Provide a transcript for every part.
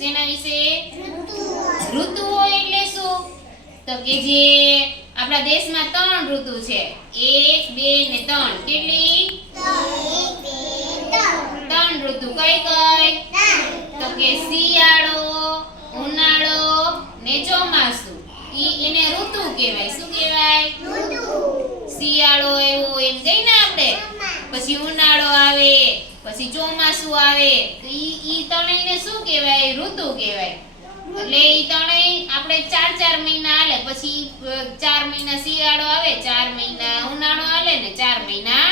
શેના વિશે? ઋતુઓ એટલે શું? તો કે જે આપણા દેશમાં 3 ઋતુ છે. 1 2 ને 3. કેટલી? 3 ઋતુ. કઈ કઈ? તો કે શિયાળો, ઉનાળો ને ચોમાસું. એને ઋતુ કહેવાય. શું કહેવાય? શિયાળો આવ્યો એમ કઈ ને આપણે. પછી ઉનાળો આવે, પછી ચોમાસું આવે. તો ઈ ત્રણેયને શું કહેવાય? ઋતુ કહેવાય. એટલે ઈ ત્રણેય આપણે 4 મહિના હાલે. પછી 4 મહિના શિયાળો આવે, 4 મહિના ઉનાળો હાલે ને 4 મહિના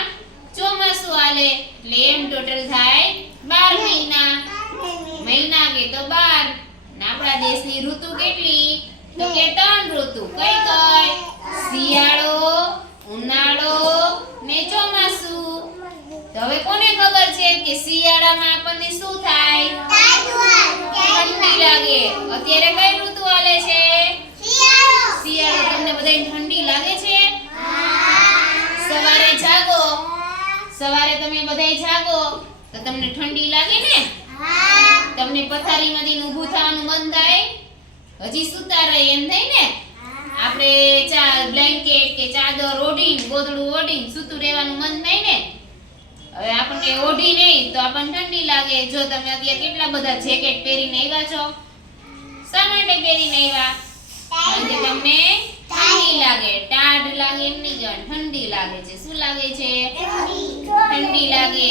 ચોમાસું હાલે. એટલે એમ ટોટલ થાય 12 મહિના. મહિના કે તો 12. ને આપણા દેશની ઋતુ કેટલી? તો કે 3 ઋતુ. કઈ કઈ? શિયાળો, ઉનાળો ને ચોમાસું. તો હવે કોને ખબર છે કે શિયાળામાં આપણને શું થાય? ઠંડી લાગે. અત્યારે કઈ ઋતુ હાલે છે? શિયાળો. તમને બધાને ઠંડી લાગે છે? સવારે જાગો, સવારે તમે બધાય જાગો તો તમને ઠંડી લાગે ને? તમને પથારીમાંથી ઊભું થવાનું મન થાય? હજી સુતા રહે એમ થાય ને? આપણે બ્લેન્કેટ કે ચાદર ઓઢીને, ગોદડું ઓઢીને સૂતું રહેવાનું મન થાય ને? હવે આપણને ઓઢી નહીં તો આપણને ઠંડી લાગે. જો તમે અત્યારે કેટલા બધા જેકેટ પહેરીને આવ્યા છો. શા માટે પહેરીને આવ્યા? કારણ કે તમને ઠંડી લાગે. ટાઢ લાગે એમ નહીં કહેવાય, ઠંડી લાગે છે. શું લાગે છે? ઠંડી લાગે.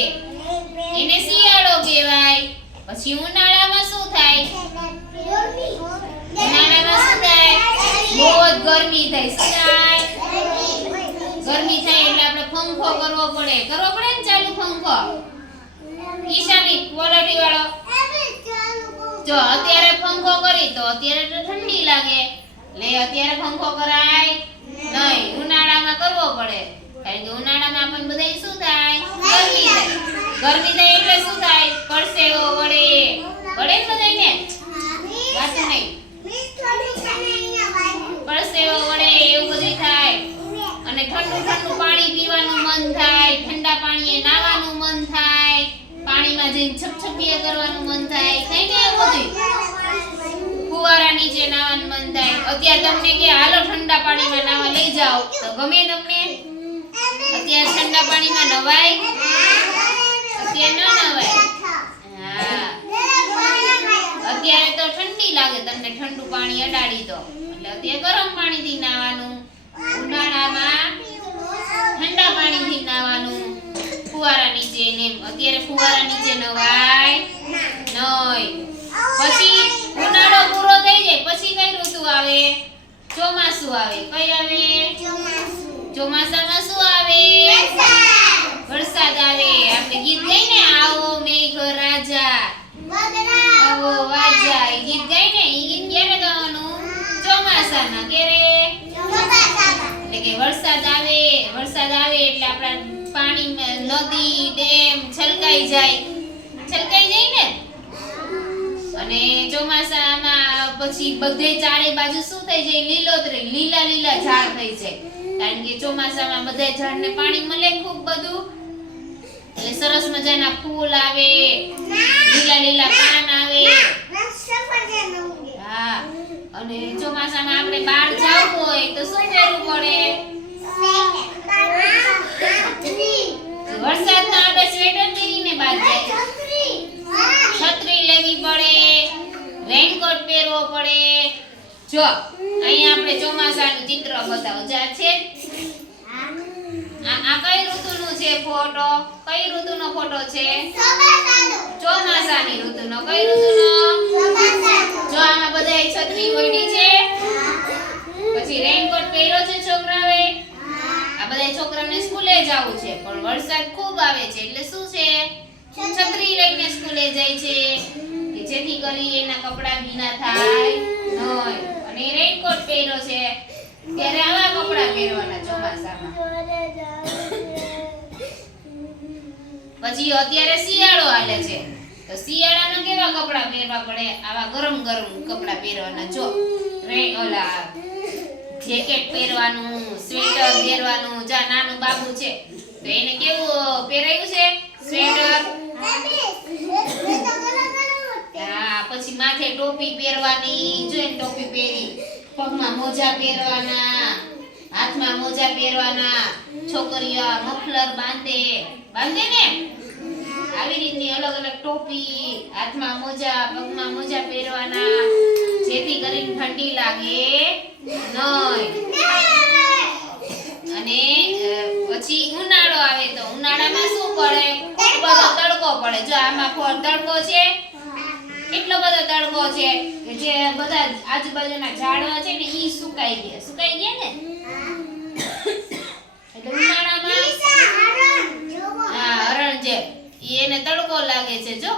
એને શિયાળો કહેવાય. પછી ઉનાળામાં શું થાય? ઉનાળામાં શું થાય? બહુ જ ગરમી થાય. શું થાય? ગરમી થાય એટલે આપણે પંખો કરવો પડે. કરવો પડે ને ચાલુ પંખો? ઈશાની ક્વોલિટી વાળો. જો અત્યારે પંખો કરી તો અત્યારે તો ઠંડી લાગે. એટલે અત્યારે પંખો કરાય નહીં. ઉનાળામાં કરવો પડે. કારણ કે ઉનાળામાં આપણને બધાય શું થાય? ગરમી થાય. ગરમી થાય એટલે શું થાય? પરસેવો વળે. વળે ને બધાયને? વાંચો નહીં. પરસેવો વળે એવું બધું થાય. અને ઠંડુ ઠંડુ પાણી પીવાનું મન થાય. ઠંડા પાણીએ નાહવાનું મન થાય. પાણીમાં જઈને છપછપિયા કરવાનું મન થાય. થાય ને એવું બધું? ફુવારા નીચે નાહવાનું મન થાય. અત્યારે તમને કે હાલો ઠંડા પાણીમાં નાહવા લઈ જાઓ તો ગમે તમને? અત્યારે ઠંડા પાણીમાં નવાય? અત્યારે ન નવાય. હા, અત્યારે તો ઠંડી લાગે તમને ઠંડુ પાણી અડાડી તો. એટલે અત્યારે ગરમ પાણીથી નાહવાનું. ઉનાળામાં ઠંડા પાણીથી નાહવાનું. ફુવારા નીચે ને. અત્યારે ફુવારા નીચે નવાય નહીં. પછી ઉનાળો પૂરો થઈ જાય પછી કઈ ઋતુ આવે? ચોમાસું આવે. કઈ આવે? ચોમાસામાં શું આવે? વરસાદ આવે. આપણે ગીત ગાઈને આવો મેઘ રાજા, આવો વાજા. એ ગીત ગાઈને એ ગીત ક્યારે ગાવાનું? ચોમાસાના. ક્યારે? એટલે કે વરસાદ આવે. વરસાદ આવે એટલે આપણા પાણી, નદી, ડેમ છલકાઈ જાય. છલકાઈ જાય ને? અને ચોમાસામાં પછી બધે ચારે બાજુ શું થઈ જાય? લીલોતરી. લીલા લીલા ઝાડ થઈ જાય. કારણ કે ચોમાસામાં બધા ઝાડને પાણી મળે ખૂબ બધું. એટલે સરસ મજાના ફૂલ આવે, લીલા લીલા પાન આવે. હા, અને ચોમાસામાં આપણે બહાર જવું હોય તો શું પહેરવું પડે? વરસાદમાં આપણે સ્વેટર પહેરીને બહાર જઈએ. છત્રી લેવી પડે, રેનકોટ પહેરવો પડે. જો અહીંયા આપણે ચોમાસાનું ચિત્ર બતાવો. જા છે આ કઈ ઋતુનું છે ફોટો? કઈ ઋતુનો ફોટો છે? ચોમાસાની ઋતુનો. કઈ ઋતુનો? જો આમાં બધાય છત્રી ઓઢી છે, પછી રેનકોટ પહેર્યો છે છોકરાએ. આ બધાય છોકરાને સ્કૂલે જવું છે પણ વરસાદ ખૂબ આવે છે એટલે શું છે? છત્રી લઈને સ્કૂલે જાય છે કે જેથી કરી એના કપડાં ભીના થાય નહીં. અને રેનકોટ પહેર્યો છે ત્યારે આવા કપડાં પહેરવાના ચોમાસામાં. પછી અત્યારે શિયાળો હાલે છે તો શિયાળામાં કેવા કપડાં પહેરવા પડે? આવા ગરમ ગરમ કપડાં પહેરવાના. જો ઓલા જેકેટ પહેરવાનું, સ્વેટર પહેરવાનું. જા નાનું બાબુ છે તો એને કેવું પહેરાયું છે? સ્વેટર. હા, પછી માથે ટોપી પહેરવાની, જોઈને ટોપી પહેરી, પગમાં મોજા પહેરવાના, હાથમાં મોજા પહેરવાના, છોકરીઓ મફલર બાંધે ને આવી રીતની અલગ અલગ ટોપી, હાથમાં મોજા, પગમાં મોજા પહેરવાના, જેથી કરીને ઠંડી લાગે નહીં. અને પછી ઉનાળો આવે તો ઉનાળામાં શું પડે? બધો તડકો પડે. જો આમાં તડકો છે, કેટલો બધો તડકો છે કે જે બધા આજુબાજુના ઝાડવા છે ને ઈ સુકાઈ ગયા ને. એટલે ઉનાળામાં હરણ છે એને તડકો લાગે છે જો.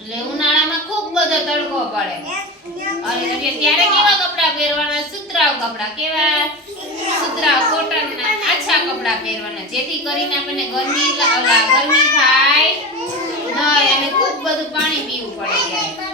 એટલે ઉનાળામાં ખૂબ બધો તડકો પડે. અને એટલે ત્યારે કેવા કપડા પહેરવાના? સુતરાઉ કપડા. કેવા? સુતરાઉ કોટનના આછા કપડા પહેરવાના, જેથી કરીને આપણને ગરમી થાય નહીં અને ખૂબ બધું પાણી પીવું પડે ત્યારે.